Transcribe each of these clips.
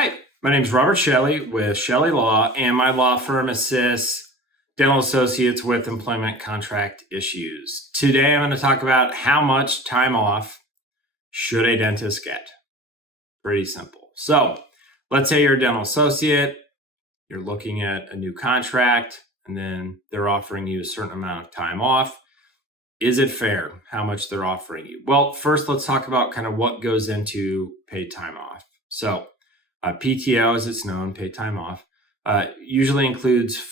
Hi, my name is Robert Chelle with Chelle Law, and my law firm assists dental associates with employment contract issues. Today, I'm going to talk about how much time off should a dentist get. Pretty simple. So, let's say you're a dental associate, you're looking at a new contract, and then they're offering you a certain amount of time off. Is it fair how much they're offering you? Well, first, let's talk about kind of what goes into paid time off. So, PTO, as it's known, paid time off, usually includes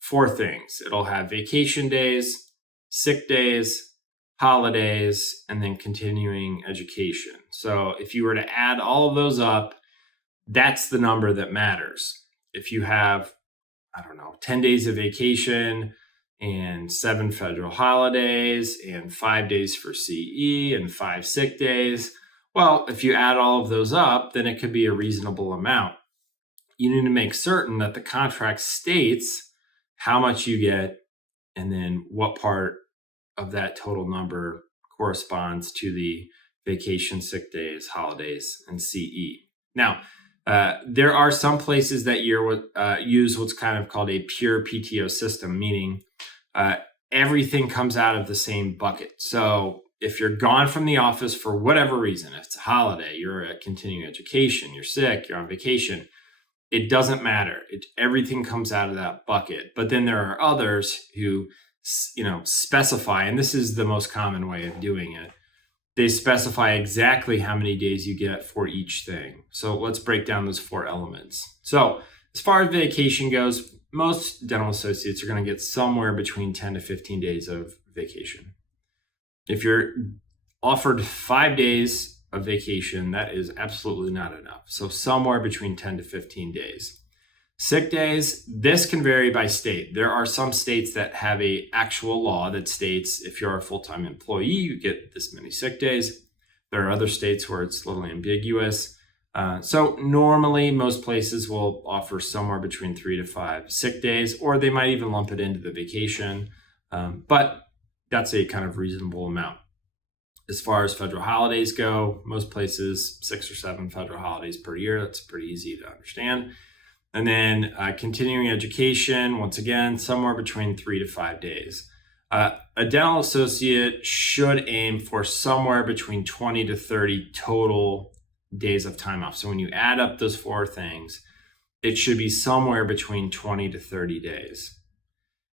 four things. It'll have vacation days, sick days, holidays, and then continuing education. So if you were to add all of those up, that's the number that matters. If you have, 10 days of vacation and 7 federal holidays and 5 days for CE and 5 sick days, well, if you add all of those up, then it could be a reasonable amount. You need to make certain that the contract states how much you get and then what part of that total number corresponds to the vacation, sick days, holidays, and CE. Now, there are some places that use what's kind of called a pure PTO system, meaning everything comes out of the same bucket. So if you're gone from the office for whatever reason, if it's a holiday, you're at continuing education, you're sick, you're on vacation, it doesn't matter. Everything comes out of that bucket. But then there are others who, specify, and this is the most common way of doing it. They specify exactly how many days you get for each thing. So let's break down those 4 elements. So as far as vacation goes, most dental associates are going to get somewhere between 10 to 15 days of vacation. If you're offered 5 days of vacation, that is absolutely not enough. So somewhere between 10 to 15 days. Sick days, this can vary by state. There are some states that have an actual law that states if you're a full-time employee, you get this many sick days. There are other states where it's a little ambiguous. So normally most places will offer somewhere between 3 to 5 sick days, or they might even lump it into the vacation. But that's a kind of reasonable amount. As far as federal holidays go, most places 6 or 7 federal holidays per year. That's pretty easy to understand. And then continuing education, once again, somewhere between 3 to 5 days. A dental associate should aim for somewhere between 20 to 30 total days of time off. So when you add up those 4 things, it should be somewhere between 20 to 30 days.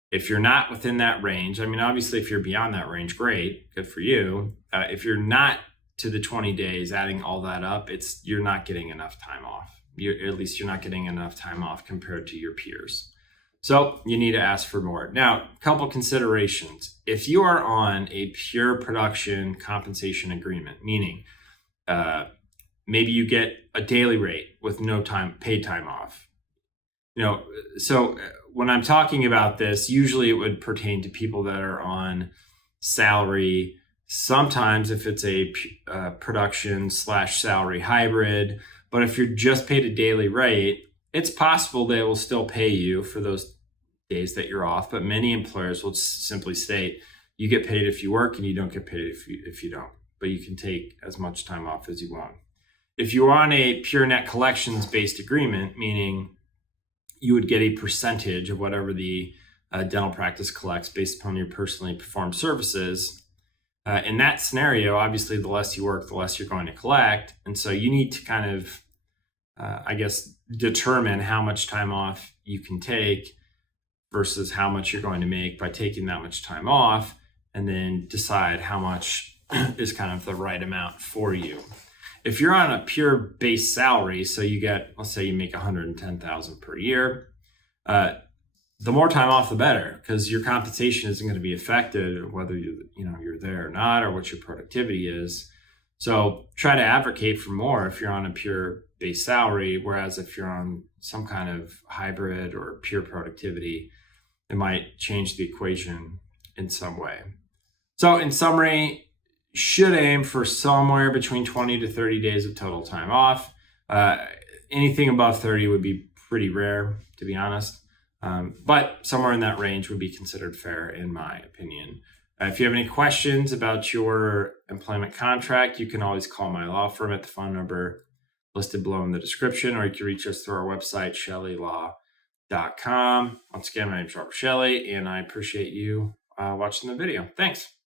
If you're not within that range, obviously if you're beyond that range, great, good for you. If you're not to the 20 days, adding all that up, you're not getting enough time off. At least you're not getting enough time off compared to your peers. So you need to ask for more. Now, a couple considerations. If you are on a pure production compensation agreement, meaning maybe you get a daily rate with no paid time off. So when I'm talking about this, usually it would pertain to people that are on salary. Sometimes if it's a production/salary hybrid, but if you're just paid a daily rate, it's possible they will still pay you for those days that you're off. But many employers will simply state you get paid if you work and you don't get paid if you don't. But you can take as much time off as you want. If you're on a pure net collections based agreement, meaning you would get a percentage of whatever the dental practice collects based upon your personally performed services. In that scenario, obviously, the less you work, the less you're going to collect. And so you need to kind of, determine how much time off you can take versus how much you're going to make by taking that much time off, and then decide how much is kind of the right amount for you. If you're on a pure base salary, so you get, let's say you make $110,000 per year, the more time off, the better, because your compensation isn't going to be affected whether you're there or not, or what your productivity is. So try to advocate for more if you're on a pure base salary, whereas if you're on some kind of hybrid or pure productivity, it might change the equation in some way. So in summary, should aim for somewhere between 20 to 30 days of total time off. Anything above 30 would be pretty rare, to be honest. But somewhere in that range would be considered fair, in my opinion. If you have any questions about your employment contract, you can always call my law firm at the phone number listed below in the description, or you can reach us through our website, chellelaw.com. Once again, my name is Robert Shelley, and I appreciate you watching the video. Thanks.